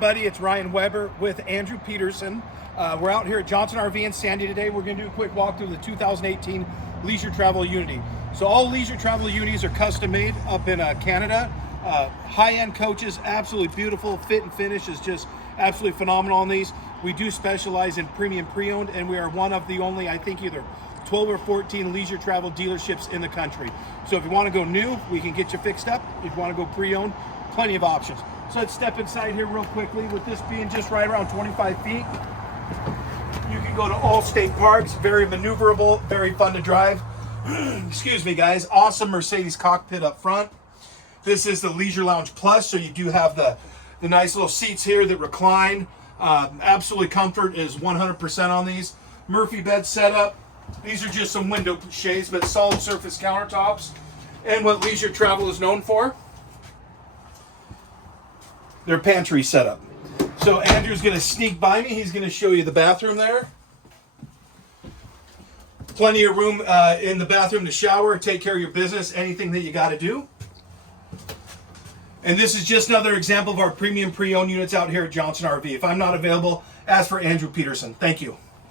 Buddy, it's Ryan Weber with Andrew Peterson. We're out here at Johnson RV in Sandy today. We're going to do a quick walk through the 2018 Leisure Travel Unity. So all Leisure Travel Unis are custom made up in Canada. High-end coaches, absolutely beautiful. Fit and finish is just absolutely phenomenal on these. We do specialize in premium pre-owned, and we are one of the only, I think, either 12 or 14 leisure travel dealerships in the country. So if you want to go new, we can get you fixed up. If you want to go pre-owned, plenty of options. So let's step inside here real quickly. With this being just right around 25 feet, you can go to all state parks. Very maneuverable, very fun to drive. Excuse me, guys. Awesome Mercedes cockpit up front. This is the Leisure Lounge Plus, so you do have the nice little seats here that recline. Absolutely comfort is 100% on these. Murphy bed setup. These are just some window shades, but solid surface countertops. And what Leisure Travel is known for, their pantry setup. So Andrew's going to sneak by me. He's going to show you the bathroom there. Plenty of room in the bathroom to shower, take care of your business, anything that you got to do. And this is just another example of our premium pre-owned units out here at Johnson RV. If I'm not available, ask for Andrew Peterson. Thank you.